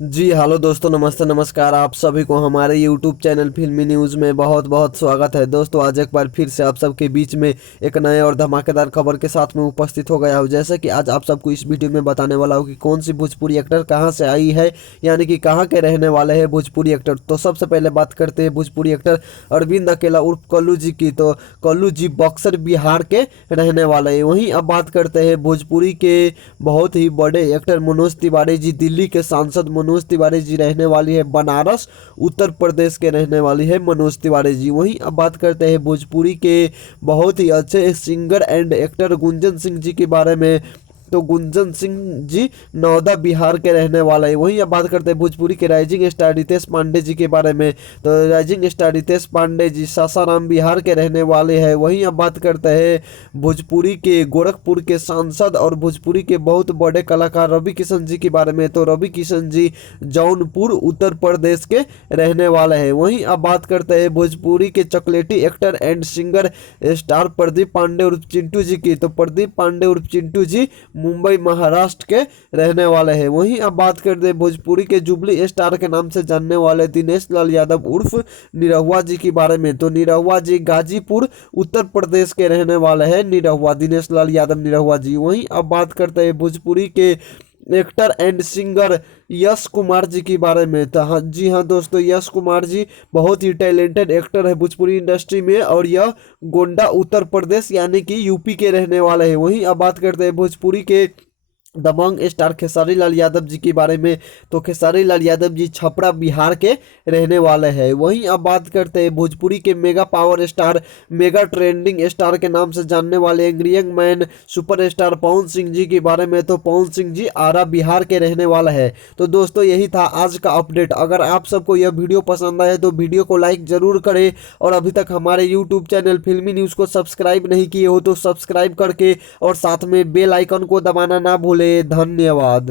जी hello दोस्तों, नमस्ते नमस्कार। आप सभी को हमारे यूट्यूब चैनल फिल्मी न्यूज़ में बहुत बहुत स्वागत है। दोस्तों आज एक बार फिर से आप सबके बीच में एक नए और धमाकेदार खबर के साथ में उपस्थित हो गया हूँ। जैसे कि आज आप सबको इस वीडियो में बताने वाला हूँ कि कौन सी भोजपुरी एक्टर कहाँ से आई है, यानी कि कहाँ के रहने वाले हैं भोजपुरी एक्टर। तो सबसे पहले बात करते हैं भोजपुरी एक्टर अरविंद अकेला उर्फ कल्लू जी की। तो कल्लू जी बक्सर बिहार के रहने वाले हैं। वहीं अब बात करते हैं भोजपुरी के बहुत ही बड़े एक्टर मनोज तिवारी जी, दिल्ली के सांसद मनोज तिवारी जी रहने वाली है बनारस उत्तर प्रदेश के रहने वाली है मनोज तिवारी जी। वहीं अब बात करते हैं भोजपुरी के बहुत ही अच्छे singer and actor Gunjan Singh ji के बारे में। तो गुंजन सिंह जी नौदा बिहार के रहने वाला है। वहीं अब बात करते हैं भोजपुरी के राइजिंग स्टार रितेश पांडे जी के बारे में। तो राइजिंग स्टार रितेश पांडे जी सासाराम बिहार के रहने वाले हैं। वहीं अब बात करते हैं भोजपुरी के गोरखपुर के सांसद और भोजपुरी के बहुत बड़े कलाकार रवि किशन जी के बारे में। तो रवि किशन जी जौनपुर उत्तर प्रदेश के रहने वाले हैं। वहीं अब बात करते हैं भोजपुरी के चॉकलेटी actor and singer star Pradeep Pandey उर्फ चिंटू जी की। तो प्रदीप पांडे उर्फ चिंटू जी मुंबई महाराष्ट्र के रहने वाले हैं। वहीं अब बात करते हैं भोजपुरी के जुबली स्टार के नाम से जानने वाले दिनेश लाल यादव उर्फ निरहुआ जी के बारे में। तो निरहुआ जी गाजीपुर उत्तर प्रदेश के रहने वाले हैं निरहुआ, दिनेश लाल यादव निरहुआ जी। वहीं अब बात करते हैं भोजपुरी के actor and singer Yash Kumar ji के बारे में। तो हाँ जी हाँ दोस्तों, यश कुमार जी बहुत ही टैलेंटेड एक्टर है भोजपुरी इंडस्ट्री में और यह गोंडा उत्तर प्रदेश यानी कि यूपी के रहने वाले हैं। वहीं अब बात करते हैं भोजपुरी के दबंग स्टार खेसारी लाल यादव जी के बारे में। तो खेसारी लाल यादव जी छपरा बिहार के रहने वाले हैं। वहीं अब बात करते हैं भोजपुरी के mega power star, mega trending star के नाम से जानने वाले angry young man super star Pawan Singh ji के बारे में। तो पवन सिंह जी आरा बिहार के रहने वाला है। तो दोस्तों यही था आज का अपडेट। अगर आप सबको यह वीडियो पसंद आए तो वीडियो को लाइक जरूर करें और अभी तक हमारे यूट्यूब चैनल फिल्मी न्यूज़ को सब्सक्राइब नहीं किए हो तो सब्सक्राइब करके और साथ में बेल आइकन को दबाना ना भूलें। धन्यवाद।